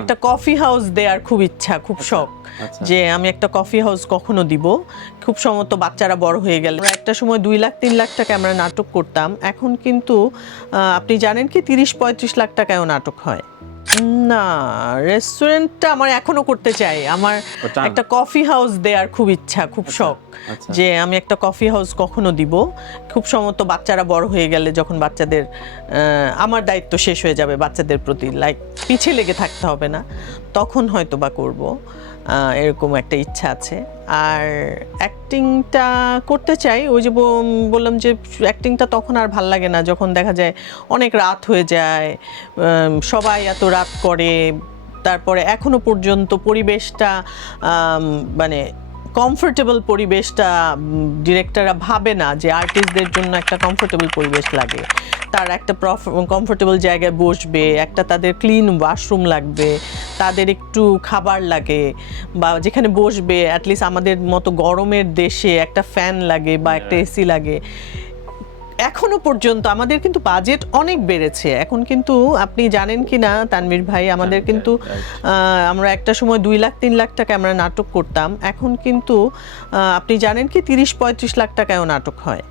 একটা coffee house দেওয়ার খুব ইচ্ছা, খুব শখ যে আমি একটা কফি হাউস কখনো দিব। খুব সম্ভবত বাচ্চারা বড় হয়ে গেলে একটা সময় 2 লাখ 3 লাখ টাকা আমরা নাটক করতাম। এখন কিন্তু আপনি জানেন কি 30-35 লাখ টাকায়ও নাটক হয়। না, রেস্টুরেন্টটা আমার এখনো করতে চাই। আমার একটা কফি হাউস দেওয়ার খুব ইচ্ছা, খুব শখ যে আমি একটা কফি হাউস কখনো দিব। খুব সম্ভবত বাচ্চারা বড় হয়ে গেলে, যখন বাচ্চাদের আমার দায়িত্ব শেষ হয়ে যাবে বাচ্চাদের প্রতি, লাইক পিছিয়ে লেগে থাকতে হবে না, তখন হয়তো বা করবো। এরকম একটা ইচ্ছা আছে। আর অ্যাক্টিংটা করতে চাই, ওই যে বললাম যে অ্যাক্টিংটা তখন আর ভাল লাগে না যখন দেখা যায় অনেক রাত হয়ে যায়, সবাই এত রাত করে, তারপরে এখনো পর্যন্ত পরিবেশটা মানে কমফোর্টেবল পরিবেশটা ডিরেক্টররা ভাবে না যে আর্টিস্টদের জন্য একটা কমফোর্টেবল পরিবেশ লাগে। তার একটা কমফোর্টেবল জায়গায় বসবে, একটা তাদের ক্লিন ওয়াশরুম লাগবে, তাদের একটু খাবার লাগে, বা যেখানে বসবে অ্যাটলিস্ট আমাদের মতো গরমের দেশে একটা ফ্যান লাগে বা একটা এসি লাগে। এখনো পর্যন্ত আমাদের কিন্তু বাজেট অনেক বেড়েছে। এখন কিন্তু আপনি জানেন কি না তানভীর ভাই, আমাদের কিন্তু আমরা একটা সময় 2 লাখ 3 লাখ টাকা আমরা নাটক করতাম। এখন কিন্তু আপনি জানেন কি 30-35 লাখ টাকায়ও নাটক হয়।